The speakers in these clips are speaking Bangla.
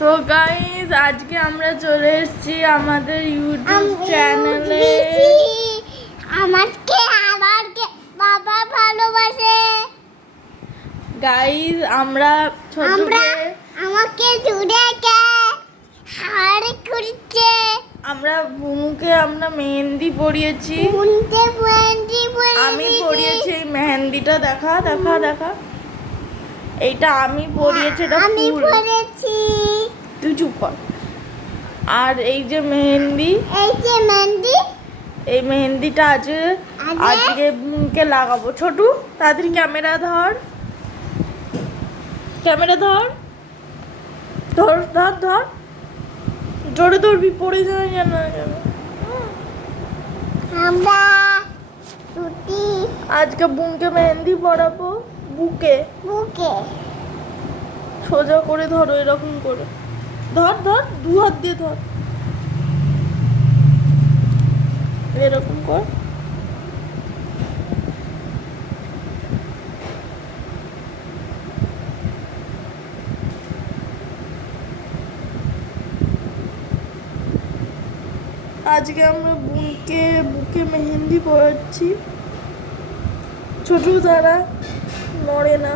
তো গাইস আজকে আমরা চলে এসেছি আমাদের ইউটিউব চ্যানেলে। আমাকে বাবা ভালোবাসে। গাইস আমরা ছোটকে আমাকে জুড়ে কে হার করছে। আমরা বুনুকে আমরা মেহেন্দি পরিয়েছি। আমি পরিয়েছি এই মেহেন্দিটা। দেখা দেখা দেখা, এইটা আমি পরিয়েছি, এটা আমি ফুল। পরেছি। তুই চুপ কর। আর এই যে মেহেন্দি, এই মেহেন্দিটা আজকে বুনকে লাগাবো। ছোটু তাড়াতাড়ি ক্যামেরা ধর, ক্যামেরা ধর ধর ধর ধর, জোরে ধরবি, পড়ে যায় যেন। আমরা টুটি আজকে বুনকে মেহেন্দি পরাবো। বুকে বুকে সোজা করে ধরো, এরকম করে ধর ধর, দু হাত দিয়ে ধর, এরকম কর। আজকে আমরা বুনকে বুকে মেহেন্দি পরাচ্ছি। ছোট দ্বারা নড়ে না।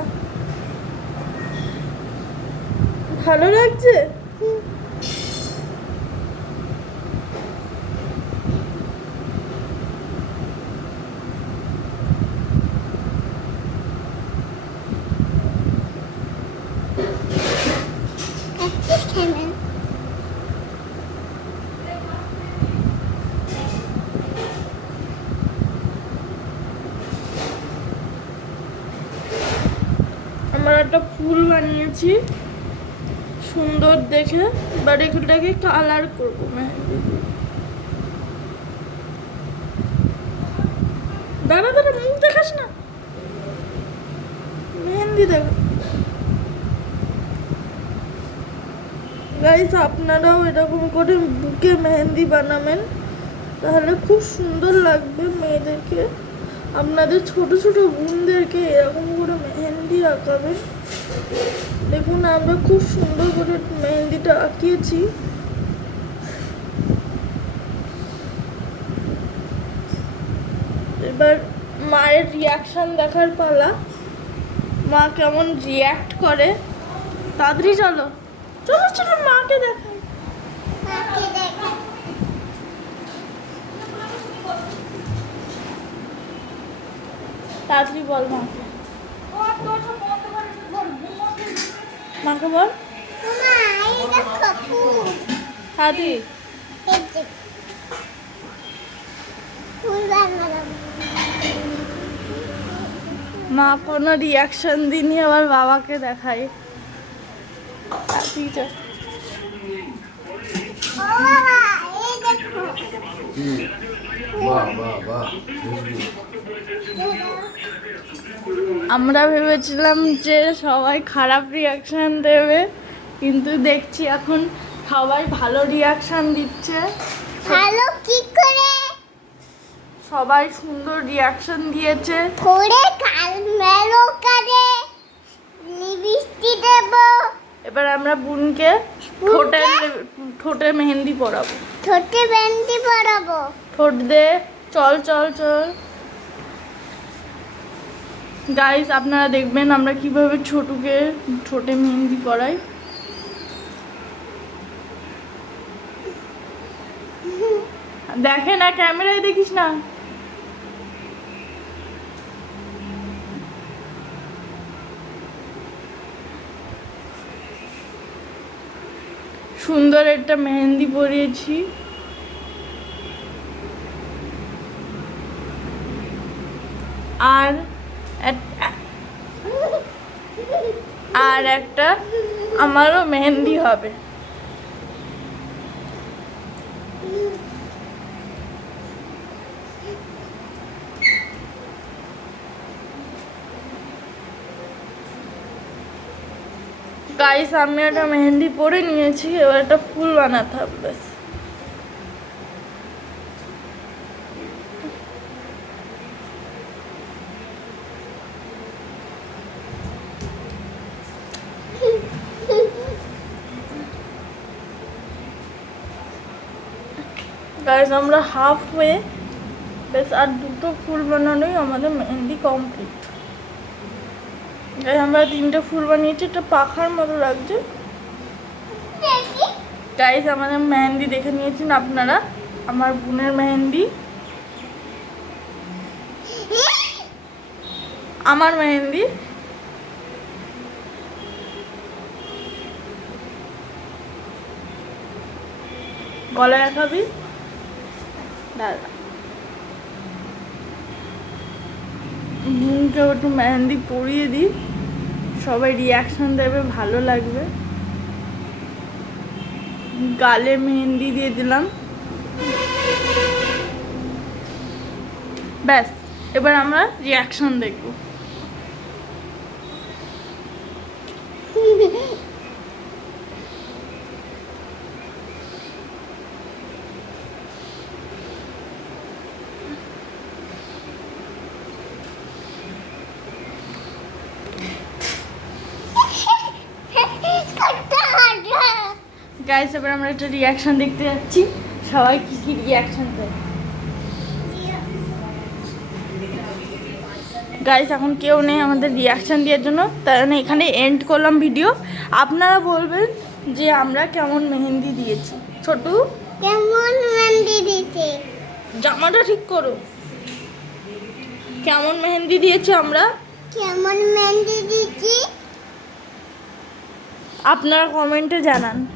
ভালো লাগছে? আমরা একটা ফুল বানিয়েছি সুন্দর দেখে, এবার এগুলোটাকে কালার করবো মেহেন্দি দিয়ে। দাঁড়া দাঁড়া, মুখ দেখাস না, মেহেন্দি দেখা। গাইস আপনারাও এরকম করে বুকে মেহেন্দি বানাবেন, তাহলে খুব সুন্দর লাগবে মেয়েদেরকে। আপনাদের ছোট ছোট বোনদেরকে এরকম করে মেহেন্দি আঁকাবেন। দেখুন আমরা খুব সুন্দর করে মেহেন্দিটা আঁকিয়েছি। এবার মায়ের রিয়াকশন দেখার পালা, মা কেমন রিয়াক্ট করে। তাড়াতাড়ি চলো চলো চলো, মাকে দেখাই। তাড়াতাড়ি বল মাকে, মাকে বল তাড়াতাড়ি। মা কোনো রিয়াকশন দিনি, আবার বাবাকে দেখাই। তাড়াতাড়ি চল। আমরা ভেবেছিলাম যে সবাই খারাপ রিয়াকশান দেবে, কিন্তু দেখছি এখন সবাই ভালো রিয়াকশান দিচ্ছে। ভালো কি করে? সবাই সুন্দর রিয়াকশান দিয়েছে। থোড়ে কাল মেলো করে লিপস্টিক দেব। এবার আমরা বুনকে ঠোঁটে মেহেন্দি পরাবো। ঠোঁটে মেহেন্দি পরাবো। ঠোঁট দে, চল চল চল। গাইস আপনারা দেখবেন আমরা কিভাবে ছোটুকে ঠোঁটে মেহেন্দি পরাই। দেখে না, ক্যামেরায় দেখিস না। সুন্দর একটা মেহেন্দি পরিয়েছি। আর একটা আমারও মেহেন্দি হবে। গাইস আমি একটা মেহেন্দি পরে নিয়েছি, এবার একটা ফুল বানাতে হবে ব্যাস। গাইস আমরা হাফ ওয়ে, বেশ আর দুটো ফুল বানানোই আমাদের মেহেন্দি কমপ্লিট। গাইস আমরা 3টে ফুল বানিয়েছি, একটা পাখার মতো লাগছে। দেখি গাইস আমাদের মেহেন্দি দেখে নিয়েছেন আপনারা, আমার বোনের মেহেন্দি, আমার মেহেন্দি। গলায় রাখাবি দাদা, বোনকে একটু মেহেন্দি পরিয়ে দিই, সবাই রিয়াকশন দেবে, ভালো লাগবে। গালে মেহেন্দি দিয়ে দিলাম, ব্যাস এবার আমরা রিয়াকশন দেখব। গাইস এবার আমরা একটা রিয়াকশন দেখতে যাচ্ছি, সবাই কি কি রিয়াকশন দেয়। গাইস এখন কেউ নেই আমাদের রিয়াকশন দেওয়ার জন্য, তাই জন্য এখানে এন্ড করলাম ভিডিও। আপনারা বলবেন যে আমরা কেমন মেহেন্দি দিয়েছি। ছোটু কেমন মেহেন্দি দিতে? জামাটা ঠিক করো, কেমন মেহেন্দি দিয়েছি আমরা, কেমন মেহেন্দি দিচ্ছি? আপনারা কমেন্টে জানান।